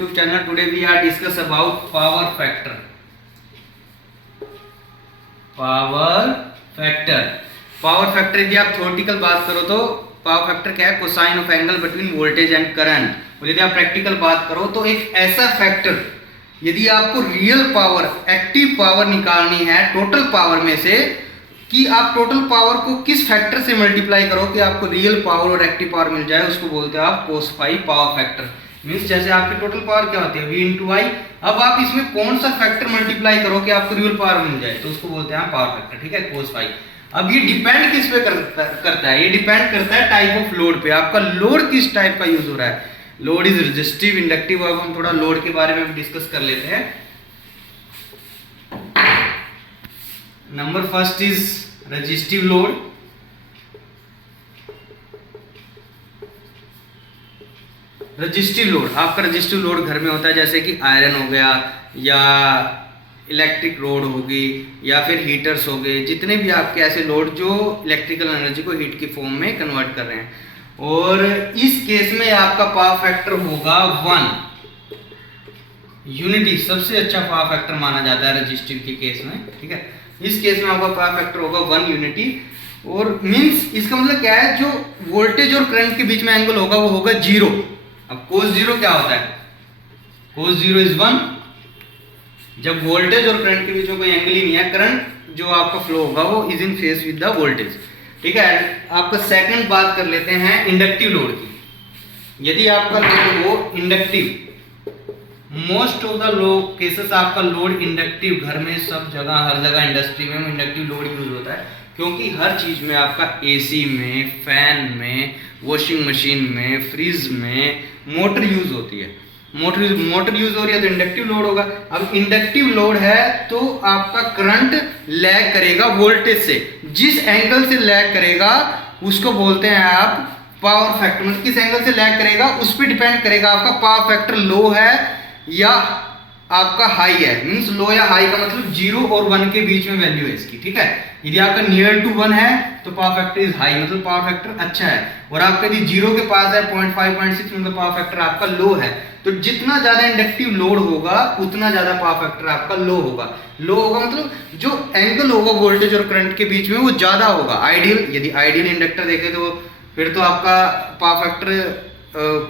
YouTube channel. Today we are discuss about power factor. Power factor यदि आप theoretical बात करो तो पावर फैक्टर क्या है? Cosine of angle between voltage and current. और यदि आप प्रैक्टिकल बात करो तो एक ऐसा फैक्टर, यदि आपको रियल पावर, एक्टिव पावर निकालनी है टोटल पावर में से, कि आप टोटल पावर को किस फैक्टर से मल्टीप्लाई करो कि आपको रियल पावर और एक्टिव पावर मिल जाए, उसको बोलते हैं आप cos phi power factor. Means जैसे आपकी टोटल पावर क्या होती है? V into I. अब आप इसमें कौन सा फैक्टर मल्टीप्लाई करो कि आपको रियल पावर मिल जाए, तो उसको बोलते हैं पावर फैक्टर। ठीक है, कोस फाई। अब ये डिपेंड किस पे करता है? ये डिपेंड करता है टाइप ऑफ लोड पे। आपका लोड किस टाइप का यूज हो रहा है। Load is resistive, inductive. अब हम थोड़ा लोड के बारे में डिस्कस कर लेते हैं। Number first is resistive load. Resistive load, आपका रजिस्टिव लोड घर में होता है, जैसे कि आयरन हो गया या इलेक्ट्रिक रोड होगी या फिर हीटर्स हो गए, जितने भी आपके ऐसे लोड जो इलेक्ट्रिकल एनर्जी को हीट की फॉर्म में कन्वर्ट कर रहे हैं। और इस केस में आपका पावर फैक्टर होगा 1 यूनिटी। सबसे अच्छा पावर फैक्टर माना जाता है रजिस्टिव के केस में। ठीक है, इस केस में आपका पावर फैक्टर होगा 1 यूनिटी। और मीन्स इसका मतलब क्या है? जो वोल्टेज और करंट के बीच में एंगल होगा वो होगा 0। अब कोस 0 क्या होता है? कोस 0 इज 1। जब वोल्टेज और करंट के बीच में कोई एंगल ही नहीं है, करंट जो आपका फ्लो होगा वो is in phase with the voltage. ठीक है, आपका सेकंड बात कर लेते हैं इंडक्टिव लोड की। यदि आपका लोड हो inductive, most of the low cases आपका लोड इंडक्टिव, घर में सब जगह, हर जगह इंडस्ट्री में इंडक्टिव लोड यूज होता है, क्योंकि हर चीज में आपका एसी में, फैन में, वॉशिंग मशीन में, फ्रिज में मोटर यूज होती है। मोटर यूज हो रही है तो इंडक्टिव लोड होगा। अब इंडक्टिव लोड है तो आपका करंट लैग करेगा वोल्टेज से। जिस एंगल से लैग करेगा उसको बोलते हैं आप पावर फैक्टर। मतलब किस एंगल से लैग करेगा उस पर डिपेंड करेगा आपका पावर फैक्टर लो है या आपका हाई है। मीन्स लो या हाई का मतलब 0 और 1 के बीच में वैल्यू है इसकी। ठीक है, यदि आपका नियर टू 1 है तो पावर फैक्टर इज हाई, मतलब पावर फैक्टर अच्छा है। और आपका यदि 0 के पास है 0.5 0.6, मतलब पावर फैक्टर आपका लो है। तो जितना ज्यादा इंडक्टिव लोड होगा उतना ज्यादा पावर फैक्टर आपका लो होगा। लो होगा मतलब जो एंगल होगा वोल्टेज और करंट के बीच में वो ज्यादा होगा। आइडियल, यदि आइडियल इंडक्टर देखें तो फिर तो आपका पावर फैक्टर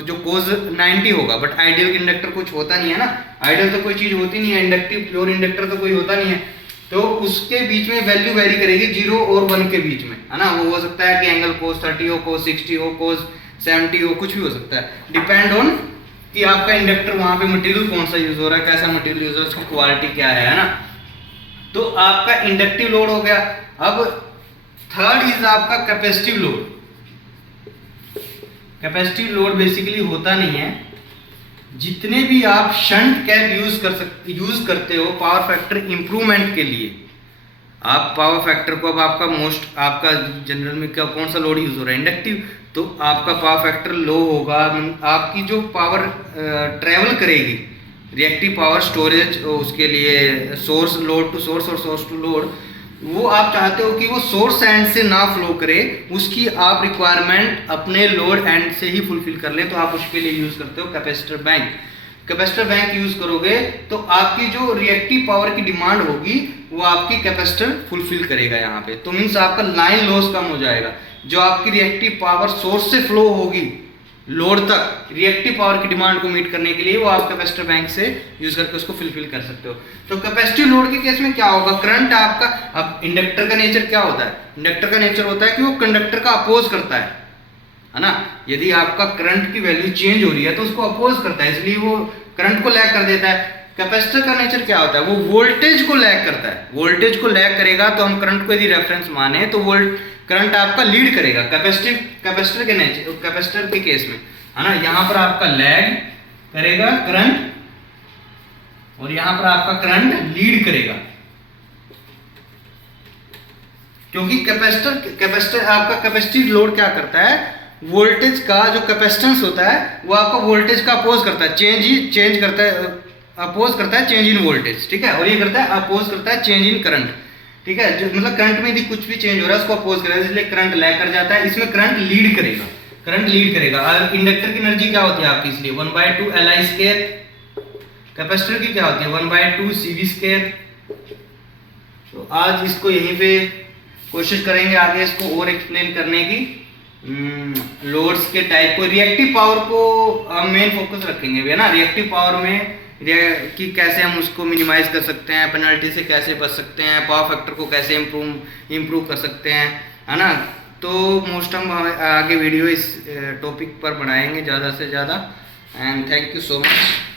जो कोस 90 होगा। बट आइडियल इंडक्टर कुछ होता नहीं है ना, आइडियल तो कोई चीज होती नहीं है, इंडक्टिव प्योर इंडक्टर तो कोई होता नहीं है। तो उसके बीच में वैल्यू वेरी करेगी 0 और 1 के बीच में, है ना। वो हो सकता है कि एंगल कोस 30 हो, कोस 60 हो, कोस 70 हो, कुछ भी हो सकता है। डिपेंड ऑन कि आपका इंडक्टर वहां पे मटेरियल कौन सा यूज हो रहा है, कैसा मटेरियल यूज हो रहा है, उसकी क्वालिटी क्या है ना। तो आपका इंडक्टिव लोड हो गया। अब थर्ड इज आपका capacitive load. Capacitive load basically होता नहीं है, जितने भी आप शंट कैप यूज करते हो पावर फैक्टर इंप्रूवमेंट के लिए, आप पावर फैक्टर को, अब आपका जनरल में क्या कौन सा लोड यूज हो रहा है? इंडक्टिव। तो आपका पावर फैक्टर लो होगा। आपकी जो पावर ट्रेवल करेगी, रिएक्टिव पावर स्टोरेज, उसके लिए सोर्स लोड टू सोर्स और सोर्स टू लोड, वो आप चाहते हो कि वो सोर्स एंड से ना फ्लो करे, उसकी आप रिक्वायरमेंट अपने लोड एंड से ही फुलफिल कर ले, तो आप उसके लिए यूज करते हो capacitor bank. Capacitor bank use करोगे तो आपकी जो रिएक्टिव पावर की डिमांड होगी वो आपकी कैपेसिटर फुलफिल करेगा यहाँ पे। तो मीन्स आपका लाइन लॉस कम हो जाएगा। जो आपकी रिएक्टिव पावर सोर्स से फ्लो होगी लोड तक, रिएक्टिव पावर की डिमांड को मीट करने के लिए, वो आप कैपेसिटर बैंक से यूज करके उसको फुलफिल कर सकते हो। तो कैपेसिटिव लोड के केस में क्या होगा? करंट आपका, अब इंडक्टर का नेचर क्या होता है? इंडक्टर का नेचर होता है कि वो कंडक्टर का अपोज करता है ना। यदि आपका करंट की वैल्यू चेंज हो रही है तो उसको अपोज करता है, इसलिए वो करंट को लैग कर देता है। कैपेसिटर का नेचर क्या होता है? वो वोल्टेज को लैग करता है। वोल्टेज को लैग करेगा तो हम करंट को यदि रेफरेंस माने तो करंट आपका लीड करेगा। कैपेसिटर के केस में, है ना, यहाँ पर आपका लैग करेगा करंट और यहाँ पर आपका करंट लीड करेगा, क्योंकि कैपेसिटर आपका कैपेसिटिव लोड क्या करता है? वोल्टेज का जो कैपेसिटेंस होता है वो आपका वोल्टेज का अपोज करता है, चेंज करता है, अपोज करता है चेंज इन वोल्टेज। ठीक है, और ये करता है अपोज करता है चेंज इन करंट। ठीक है, जो मतलब करंट में यदि कुछ भी चेंज हो रहा है उसको अपोज करेगा, इसलिए करंट लैग कर जाता है। इसमें करंट लीड करेगा। और इंडक्टर की एनर्जी क्या होती है आपकी? इसलिए 1/2 Li2 कैपेसिटर की क्या होती है 1/2 CV²। तो आज इसको यहीं पे कोशिश करेंगे आगे इसको और एक्सप्लेन करने की। लोड्स के टाइप को, रिएक्टिव पावर को हम मेन फोकस रखेंगे है ना, रिएक्टिव पावर में कि कैसे हम उसको मिनिमाइज कर सकते हैं, पेनल्टी से कैसे बच सकते हैं, पावर फैक्टर को कैसे इम्प्रूव कर सकते हैं, है ना। तो मोस्ट हम आगे वीडियो इस टॉपिक पर बनाएंगे ज़्यादा से ज़्यादा। And thank you so much.